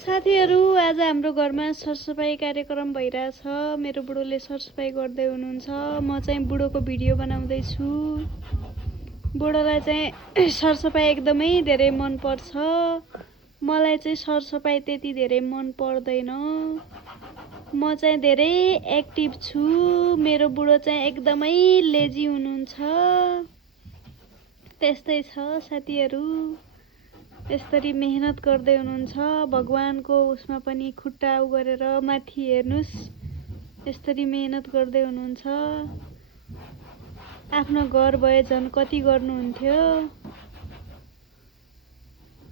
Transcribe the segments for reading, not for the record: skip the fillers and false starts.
साथीहरु आज हाम्रो घरमा सरसफाई कार्यक्रम भइरहेछ। मेरो बुढोले सरसफाई गर्दै हुनुहुन्छ। म चाहिँ बुढोको भिडियो बनाउँदै छु। बुढोलाई चाहिँ सरसफाई एकदमै धेरै मन पर्छ। मलाई चाहिँ सरसफाई त्यति धेरै मन पर्दैन। म चाहिँ धेरै एक्टिभ छु। मेरो बुढो चाहिँ एकदमै लेजी हुनुहुन्छ। त्यस्तै छ साथीहरु। यसरी मेहनत गर्दै हुनुहुन्छ। भगवानको उसमा पनि खुट्टा गरेर माथि हेर्नुस्। यसरी मेहनत गर्दै हुनुहुन्छ। आफ्नो घर भए झन् कति गर्नुहुन्थ्यो।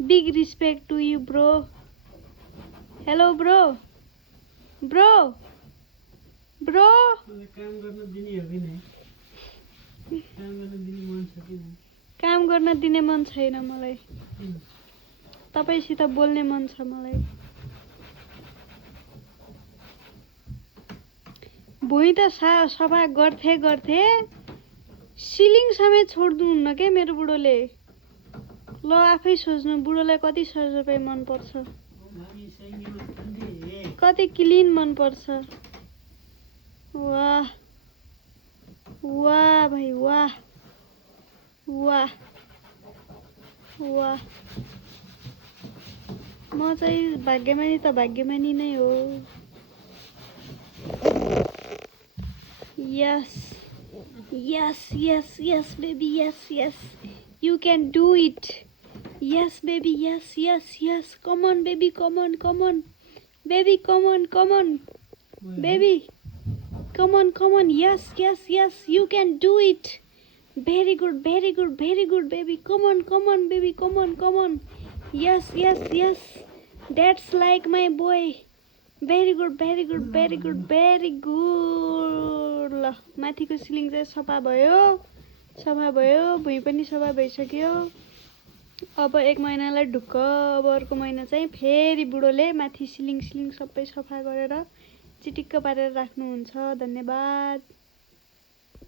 Big respect to you bro. Hello bro. Bro bro काम गर्न दिने हो कि नै? काम गर्न दिने मन छैन मलाई। तपाईसित बोल्ने मन छ मलाई। भुइँ त सफा गर्थे सिलिङ समेत छोड्नुहुन्न के मेरो बुढोले। ल आफै सोच्नु बुढोलाई कति सरसफाई मन पर्छ। कति क्लिन मन पर्छ। वाह वाह भाइ वाह वाह वाह। म चाहिँ भाग्यमानी त भाग्यमानी नै हो। Yes yes yes yes baby yes yes you can do it. Yes baby yes yes yes come on baby come on baby come on baby come on yes yes yes you can do it. Very good baby come on baby come on yes yes yes that's like my boy. Very good ल माथिको ceiling चाहिँ सफा भयो भुइँ पनि सफा भइसक्यो। अब 1 महिनालाई ढुक्क। अब अर्को महिना चाहिँ फेरि बुढोले माथि सिलिङ सबै सफा गरेर चिटिक्क पारेर राख्नुहुन्छ। धन्यवाद।